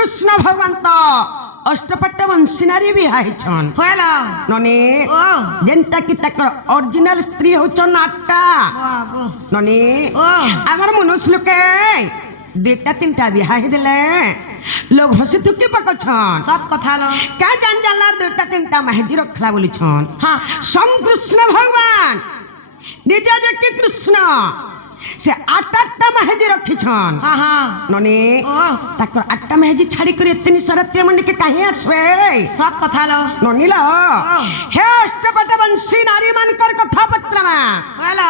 কৃষ্ণ ভগবান তো অষ্টপট্ট বংশী নারী বিহা হইছন হইল ননি ও যেনটা কি তাকর অরিজিনাল স্ত্রী হচ্ছন আটটা বাবু ননি ও আমার মনুষ্য লোকে দুইটা তিনটা বিহা দিলে লোক হসি থুকি পাকছন সত কথা লো কা জান জানলার দুইটা তিনটা মাহেজি রখলা বলিছন হ্যাঁ শ্রীকৃষ্ণ ভগবান নিজে যে কি কৃষ্ণ সে আটটা মাহেজি রখিছন হ্যাঁ হ্যাঁ ননি ও তাকর আটটা মাহেজি ছাড়ি করে এতনি সরতে মনিকে কাহি আসবে সত কথা লো ননিল হে অষ্টপট বংশী নারী মানকর কথা পত্रमा হইল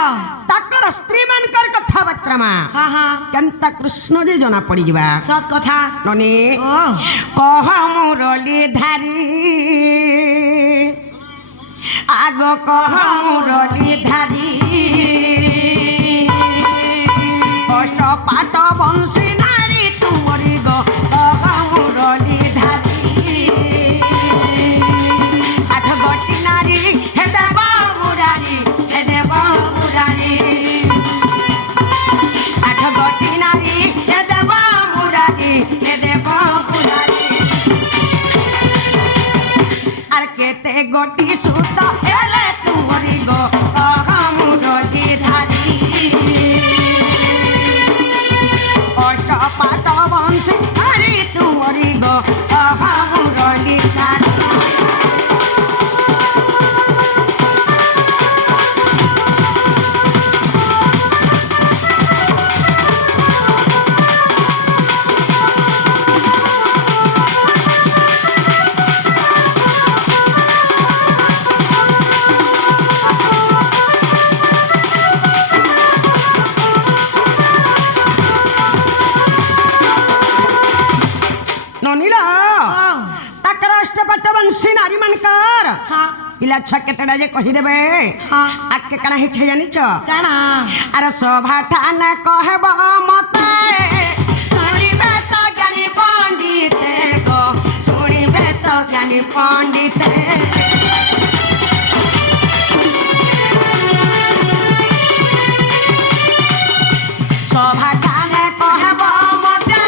তাকর স্ত্রী মানকর কথা পত্रमा হ্যাঁ হ্যাঁ কেনতা কৃষ্ণ যে জনা পড়ি যা সত কথা ননি ও কহ মুরলি ধারি আগ কহ মুরলি ধারি অষ্টপাট বংশী নারী তুমরি গো কহ মুরলি ধারি আঠ গটি নারী হে দেব মুরারি হে দেব মুরারি আঠ গটি নারী হে দেব মুরারি হে দেব মুরারি আর কেতে গটি সুত হেলে তুমরি গো কহ মুরলি ধারি অষ্টপাট বংশী নারী তুমরি গো কহ মুরলি ধারি ননিল ও তাকর অষ্টপট বংশী নারী মানকর হ্যাঁ পিলা ছুয়া কেতেটা যে কহিদেবে হ্যাঁ আজকে কানা হিছে জানিছ কানা আর সভাটা না কহব মতে শুনিবে তো জ্ঞানী পণ্ডিতে গো শুনিবে তো জ্ঞানী পণ্ডিতে সভাটা না কহব মতে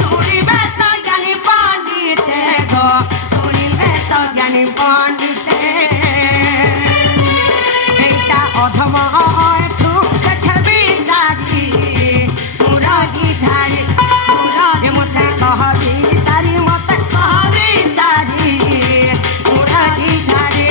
শুনিবে তো জ্ঞানী পণ্ডিতে গো শুনিবে তো জ্ঞানী পণ্ডিতে এইটা অধম এঠু দেখবি দারি মুরগি ধারি মুরগি মতে কহবি দারি মতে কহবি দারি মুরগি ধারি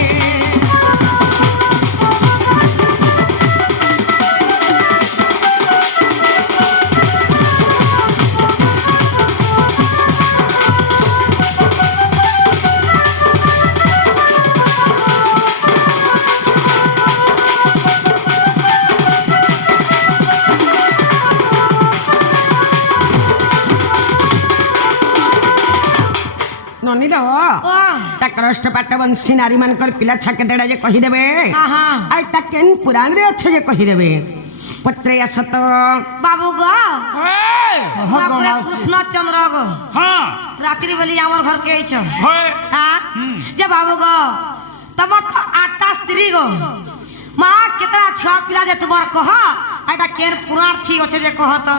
ননিল ও তাকর অষ্টপাট বংশী নারী মানকর পিলা ছাকে দেড়া যে কহিদেবে হ্যাঁ হ্যাঁ আর তা কেন পুরাণ রে আছে যে কহিদেবে পত্রে আসত বাবু গো হয় বাপরে কৃষ্ণচন্দ্র গো হ্যাঁ রাত্রি বলি আমার ঘর কে আইছ হয় হ্যাঁ যে বাবু গো তোমার তো আটটা স্ত্রী গো মা কেতরা ছুয়া পিলা যে তোমার কহ এটা কেন পুরাণ ঠিক আছে যে কহ তো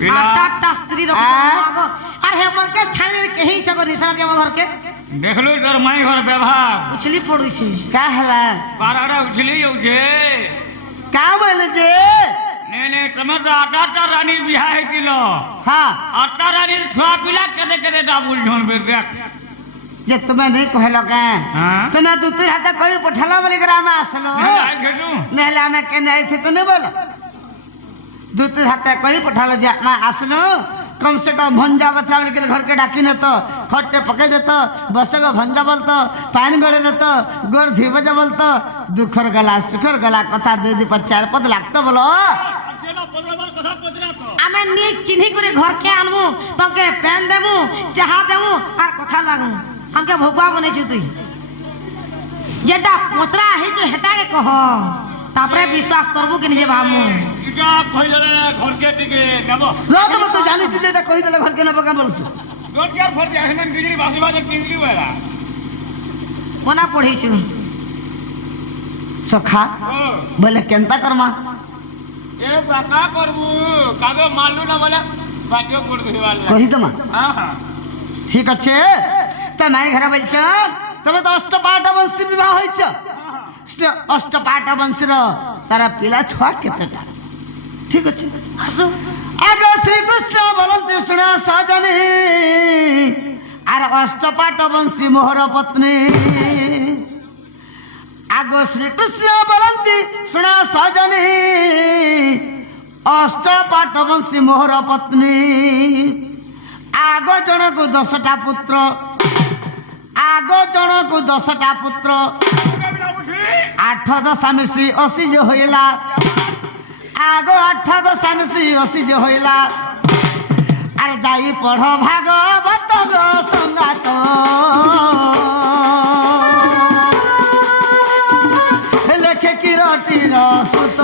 পিলা আটটা স্ত্রী রকম গো আর হে মর কে ছাড়ি কে হি ছগো নিশা দিয়ে আমার ঘর কে দেখলু তোর মাই ঘর ব্যবহার উছলি পড়ুছি কা হলা পাড়াটা উছলি যাচ্ছে কা বলে যে নে নে তোমার তো আটটা রানীর বিহা হয়েছিল হ্যাঁ আটটা রানীর ছুয়া পিলা কেদে কেদে টা বুঝন দেখ যে তুমি नहीं कहलो के হ্যাঁ তুমি दूसरे हाथ कोई पठाला बोले ग्राम आसलो গেলু नहले हमें के नहीं थे तो नहीं बोलो दूसरे हाथ कोई पठाला जे मैं आसलो कम से कम भंजा बता बोले के घर के डाकी न तो खट्टे पके देतो बसे को भंजा बोलतो पानी गड़े देतो गोड़ धीबज बोलतो दुखर गला सुखर गला कथा दे दी 4 पद लागतो बोलो আমি নিক চিনি করে ঘর কে আনমু তোকে প্যান দেমু চাহা দেমু আর কথা লাগমু हमके भोगवा बनेछु तुई जेटा पोचरा हेछु हेटाके कह तापरे विश्वास करबो कि निजे भामु इटा कहिले घर के टिके देब रोज मत जानि छी जेटा कहि देले घर के न बका बोलछु रोज यार फर जाहमन गिजरी बासी बाजे किंगली वेला मना पढ़ीछु सखा ओ बोले केनता करमा ए बाका करबू कागो मालू ना बोले বাটিও করে দিবার লাগে কহি তোমা হ্যাঁ হ্যাঁ ঠিক আছে তো মাই ঘরে বলছ তবে তো অষ্টপাঠ বংশী বিবাহ হয়েছ অষ্টপাঠ বংশীর তার পিলা ছুয়া কেতেটা ঠিক আছে আসো আগে শ্রীকৃষ্ণ বলতে শুনে সজনী আর অষ্টপাঠ বংশী মোহর পত্নী আগ শ্রীকৃষ্ণ বলতে শুনে সজনী অষ্টপাঠ বংশী মোহর পত্নী আগ জনকু 10টা পুত্র আগ জনকু 10টা পুত্র 8 10 মিশি 80 যে হইলা আগ 8 10 মিশি 80 যে হইলা আর যাই পড় ভাগবত গো সঙ্গাত লেখে কিরটির সুত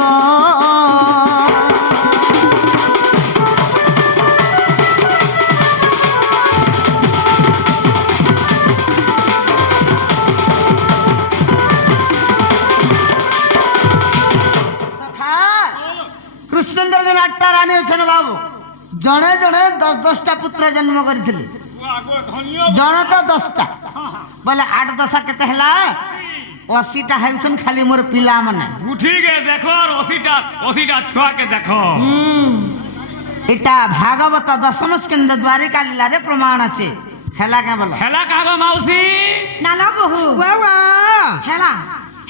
কৃষ্ণেন্দ্র যেন 8টা রানী অছেন বাবু জনে জনে 10-10টা পুত্র জন্ম করেছিলেন আগো ধনিও জনক 10টা বলে 8 10 কেতে হেলা 80টা হেউছন খালি মোর পিলা মানে উঠিকে দেখো আর 80টা ছুয়াকে দেখো এটা ভাগবত দশম স্কন্ধ দ্বারিকা লীলারে প্রমাণ আছে হেলা কে বলো হেলা কাগো মাউসি না না বহু বাবা হেলা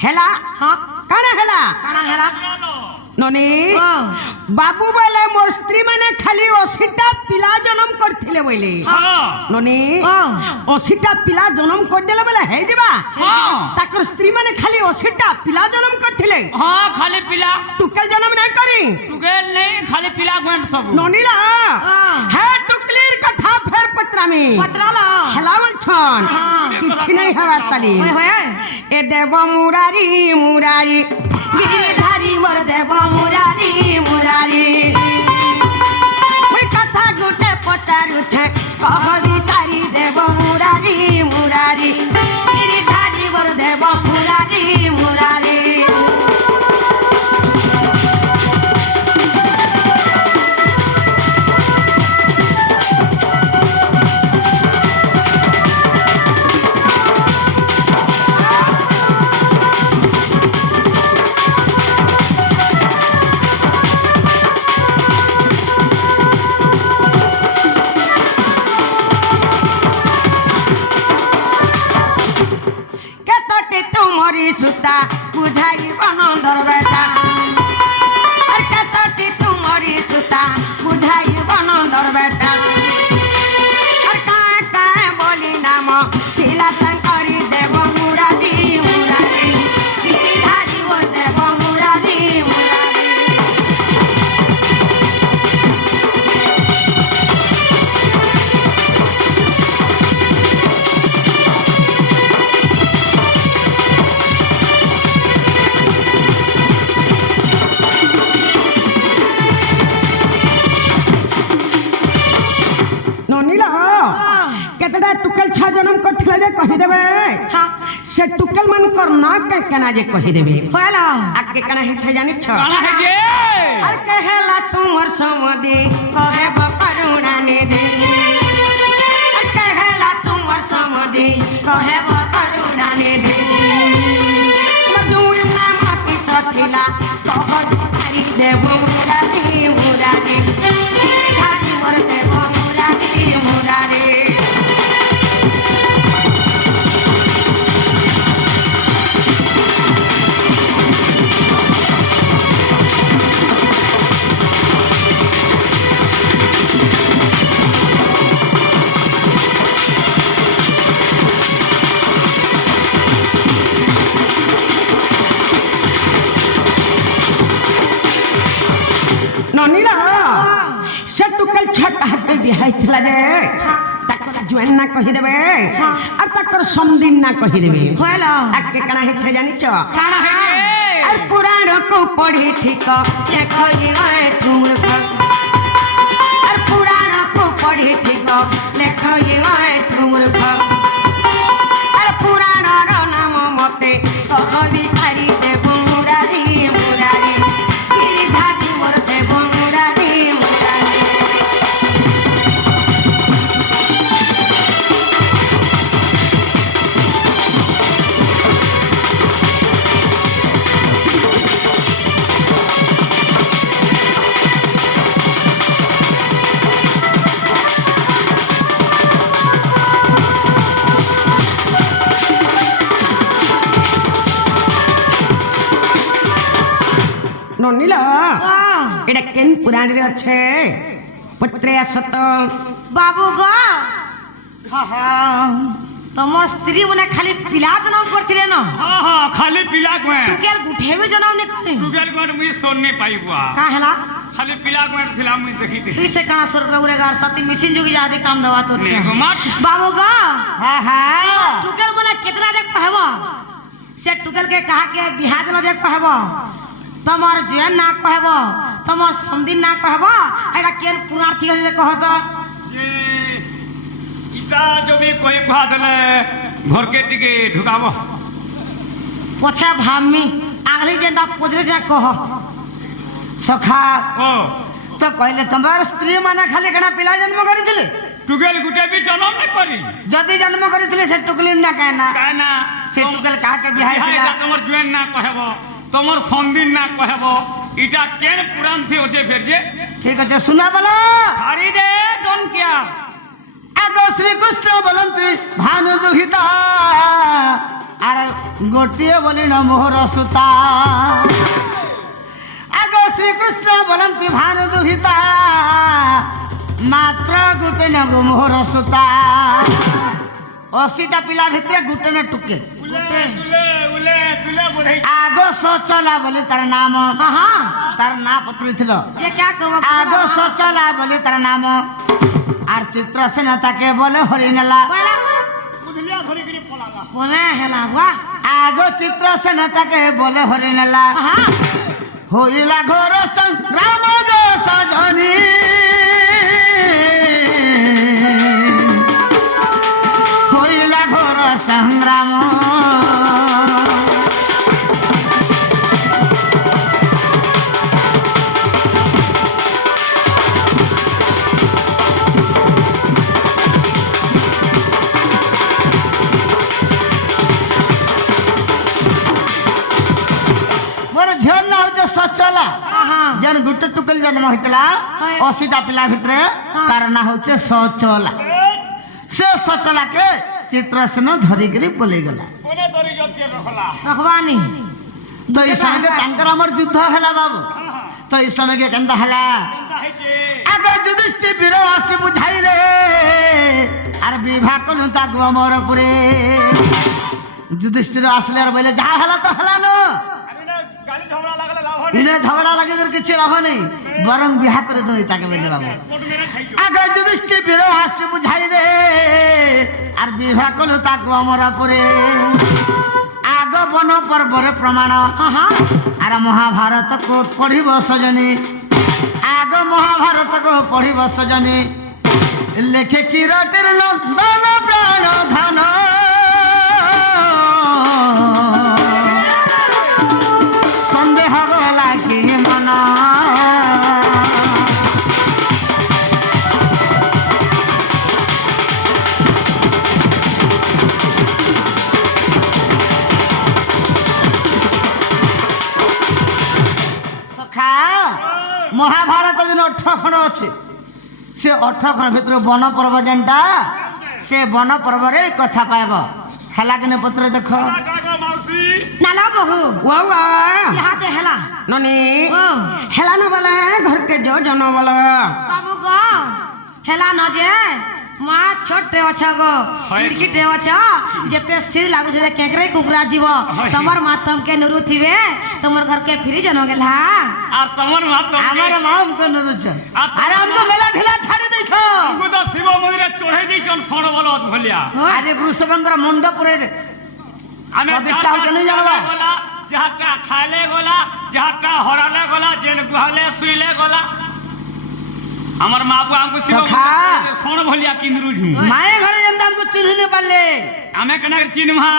হেলা হ্যাঁ কানা হেলা কানা হেলা ননি ও বাবু বলে মোর স্ত্রী মানে খালি 80টা পিলা জন্ম করଥିଲେ বলে হ্যাঁ ননি ও 80টা পিলা জন্ম করদেলে বলে হে যাবা হ্যাঁ তাকর স্ত্রী মানে খালি 80টা পিলা জন্ম করଥିଲେ হ্যাঁ খালি পিলা টুকেল জন্ম নাই করি টুকেল নেই খালি পিলা গেন্ড সব ননিলা হ্যাঁ হে টুকলির কথা ফের পত্রামি পত্রালা হেলা বলছন হ্যাঁ। কিছু নাই হবার তালি হয় হয় এ দেব মুরারি মুরারি গিরিধারি মোর দেব মুরারি মুরারি ওই কথা গুটে পচারুছে কহবি তারি দেব মুরারি মুরারি গিরিধারি মোর দেব মুরারি মুরারি কেতটি তুমরি সুতা বুঝাই বনন্দর বেটা আর কেতটি তুমরি সুতা বুঝাই বনন্দর বেটা আর কাকা বলি নাম ছিলা শঙ্করি দেব মুরারি মুরারি গিরিধারি ও দেব মুরারি মুরারি ননিলা কেতটা টুকেল ছ জন্ম করছিল যে কহিদেবে হ্যাঁ সে টুকেল মানকর না কে কেনা যে কহিদেবে হলা আগে কেনা হেছে জানিছ কানা হে যে আর কহেলা তোমার সমদে কহেব করুণা নিধি আর কহেলা তোমার সমদে কহেব করুণা নিধি মজুর নাম কি সথিলা কহ তারি দেব মুরারি মুরারি ধারি মোর দেব মুরারি মুরারি ননিলা সে টুকেল ছটা হাতে বিহাইଥିଲା যে তাকর জুয়েন না কহিদেবে আর তাকর সমদিন না কহিদেবে হলা আগে কেনা হেছে জানিছ কানা হে আর পুরাণ কো পড়ি ঠিক লেখই হয় তুমূর্খ আর পুরাণ কো পড়ি ঠিক লেখই হয় তুমূর্খ আর পুরাণর নাম মতে কহবি সারি দেব মুরারি মুরারি গিরিধারি মোর দেব মুরারি মুরারি पुराण रे अच्छे पुत्रे सत बाबू गो हाँ हाँ तमर स्त्री मने खाली पिला जन्म करथिले न हाँ हाँ खाली पिला में टुकेल गुठे भी जन्म नहीं करे टुकेल में मुझे सोन नहीं पाई हुआ का हेला खाली पिला में फिल्म में देखी थी तुई से कना 100 रुपया उरे गार सती मशीन जोगी जादे काम दवा तो नहीं गो मत बाबू गो हाँ हाँ टुकेल मने कितना दे कहबो से टुकेल के कहा के बिहा देला दे कहबो तमर जैन ना कहबो तमर समदिन ना कहबो एटा केन पुरार्थी के कहत ये इता जो भी कोई कहा दले घर के टिके ढुकाबो पछे भामी आगली जेंडा पोजरे जा कह सखा ओ तो कहले तुम्हार स्त्री माने खाली कणा पिला जन्म करिथिले टुकेल गुटे भी जन्म नहीं करी जदी जन्म करिथिले से टुकली ना कहना कहना से टुकेल कहा के बिहाई पिला तमर जुएन ना कहबो तमर संदिन ना कहबो इटा केन पुरान थी ओजे फेर जे ठीक है सुना बोलो छाड़ी दे डोन क्या आगो श्री कृष्ण बोलंती भानु दुहिता अरे गोटिए बोली न मोहर सुता आगो श्री कृष्ण बोलंती भानु दुहिता मात्र गुटे न गो मोहर सुता 80टा पिला भितरे गुटे न टुके उले उले उले उले बोले आगो सोचला बोली तार नाम हां हां तार ना पत्री थिलो ये क्या करबो आगो सोचला बोली तार नाम आर चित्रसेन ताके बोले हरिनेला बोला बुधलिया धरी गिरी पलाला कोने हेला वा आगो चित्रसेन ताके बोले हरिनेला हां होइला घोर संग्राम गो सजनी होइला घोर संग्राम मोर झियो ना हो सचला हां जन गुटे टुकल जन्म होइतला हाय। 80टा पिला भितरे हाँ। तार ना होचे सचला से सचला के चित्रसेन धरी गिरी पले गला कोने धरी जब के रखला रखवानी तो ई समय के तांकर हमर युद्ध हला बाबू तो ई समय के केंदा हला केंदा है जे आगे युधिष्ठिर वीर आसी बुझाइले आर विवाह कनु ता गोमर पुरे युधिष्ठिर आसले आर बोले जा हला तो हला न अरे ना गाली झगड़ा लागले लाभ इने झगड़ा लगे कर किछ लाभ नहीं बरং विवाह करे दो ताके बोले बाबू कोट में ना खाइयो आगे युधिष्ठिर वीर आसी बुझाइले आर विवाह कनु ता गोमर पुरे आग बन पर्वरे प्रमाण हां आर महाभारत को पढ़िब सजनी आग महाभारत को पढ़िब सजनी लेखे किरटेर नंदन प्राण धन सन्देह गला कि मन सखा महाभारत दिन 18 खंड अच्छे से 18 खंड भितर वन पर्व जेनटा से वन पर्व रे कथा पाइब हेला कि पत्र देख काका मौसी नाला बहु वाह यहाँ दे हेला ननी ओ हेला न बोले घर के जो जनो बोले बाबू गो हेला न जे माँ छोटे अच्छा गो खिड़की टे अच्छा जेते सिर लागू से केकरे कुकरा जीव तमर माँ तमके नुरु थिवे तमर घर के फ्री जन हो गेल हा আর তোমার মা তো हमारे माम को नरुच अरे हमको मेला ढिला छाड़ी दै छो हमको तो शिव मंदिर चढ़े दी चल सोन बोलो भलिया आज वृषभंकर मुंड पुरे আমি প্রতিষ্ঠা হচ্ছে नहीं जानवा গলা যাহাটা খাইলে গলা যাহাটা হরালে গলা যেন গুহালে শুইলে গলা আমার মা বাবু আমাকে শিব সখা। সোন ভলিয়া কিনরু ঝু माए घरे जनता हमको चिन्ह नहीं पाले আমি কেন চিনমা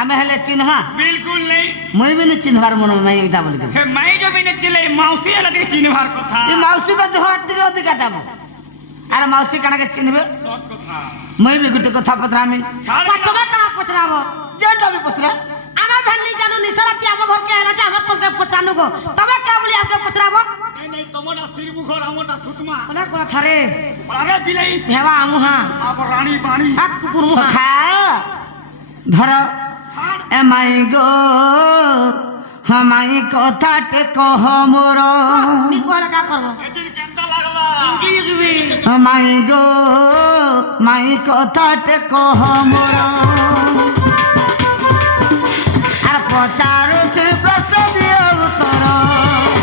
आमे हेले चिन्हवा बिल्कुल नहीं मुई भी नहीं चिन्हवार मन मैं इटा बोल के हे मैं जो भी नहीं चिले मौसी लगे चिनवार कथा ये मौसी तो जो हट के अधिक काटाबो अरे मौसी कना के चिन्हबे सत कथा मैं भी गुटे कथा पत्रा में छाड़ तमे कना पचराबो जेटा भी पत्रा आमे भल्ली जानू निसरती हम घर के हेला जे हम तमके पचरानु गो तमे क्या बोली हमके पचराबो नहीं नहीं तमोटा सिर मुखर हमोटा थुतमा ओला को थारे अरे बिलाई भेवा मुहा आप रानी बाणी हाथ कुकुर मुहा सखा धर छाड़ ए माई गो মাই কথাটে কহ মোর নি কহলে কা করব এদিন কেনতা লাগবা মাই গো মাই কথাটে কহ মোর আর পচারুছে প্রশ্ন দিও উত্তর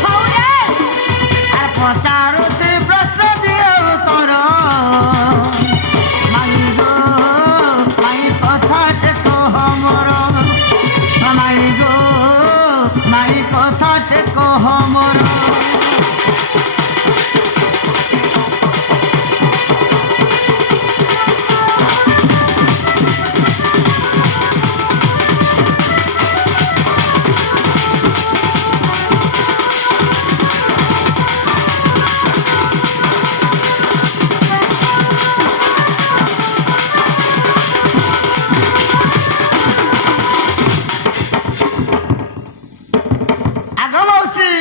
হউ রে আর পচারুছে প্রশ্ন দিও উত্তর মাই গো মাই কথাটে কহ মোর মাই গো মাই কথাটে কহ মোর আগ মাউসী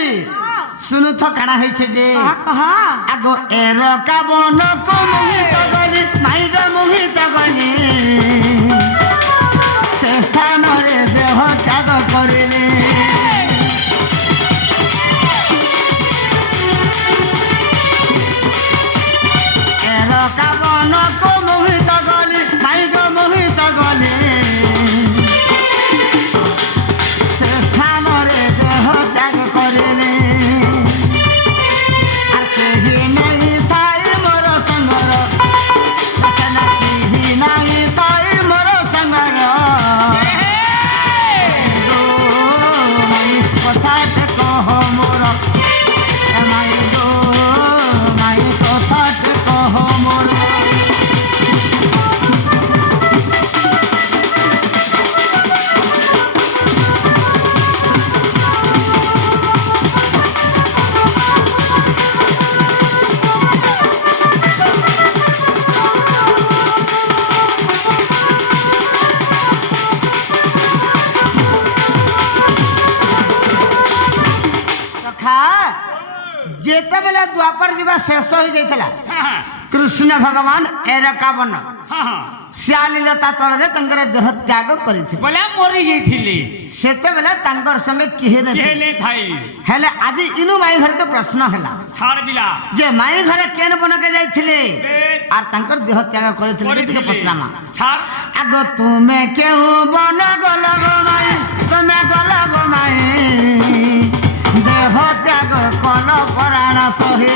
শুনু তো কানা হয়েছে যে কহ আগ এরকা বনকু মোহিত গলি মাইগ মোহিত গলি সে স্থানরে দেহ ত্যাগ করিলে এরকা বনকু মোহিত গলি মাইগ মোহিত গলি সে স্থানরে দেহ ত্যাগ করিলে আর কেহি নাই তাই মোর সঙ্গর রচনা কেহি নাই তাই মোর সঙ্গর গো মাই কথাতে কহ মোর মাই গো মাই কথাতে কহ মোর সখা যেତେবেলে দ্বাপর যুগ শেষ হয়ে যাইଥିଲା হ্যাঁ কৃষ্ণ ভগবান এরকাবন হ্যাঁ শ্যালীলতা তଳରେ ତାଙ୍କର ଦେହ ତ୍ୟାଗ କରିଥିଲେ বলে মরি যাইছিলি ସେତେବେଳେ ତାଙ୍କର ସଙ୍ଗେ କେହି কে ନଥିଲେ নেই থাই ହେଲେ ଆଜି ଇନୁ ମାଇ ଘରକେ ପ୍ରଶ୍ନ ହେଲା ছাড় বিলা ଯେ ମାଇ ଘରେ କେନ ବନକେ ଯାଇଥିଲେ ଏ আর তাঙ্কর দেহ ত্যাগ করেছিল এদিকে পচলামা ছাড় আগ তুমি কেউ বন গল গো মাই তুমি গল গো মাই দেহ ত্যাগ কল পরাণ সহে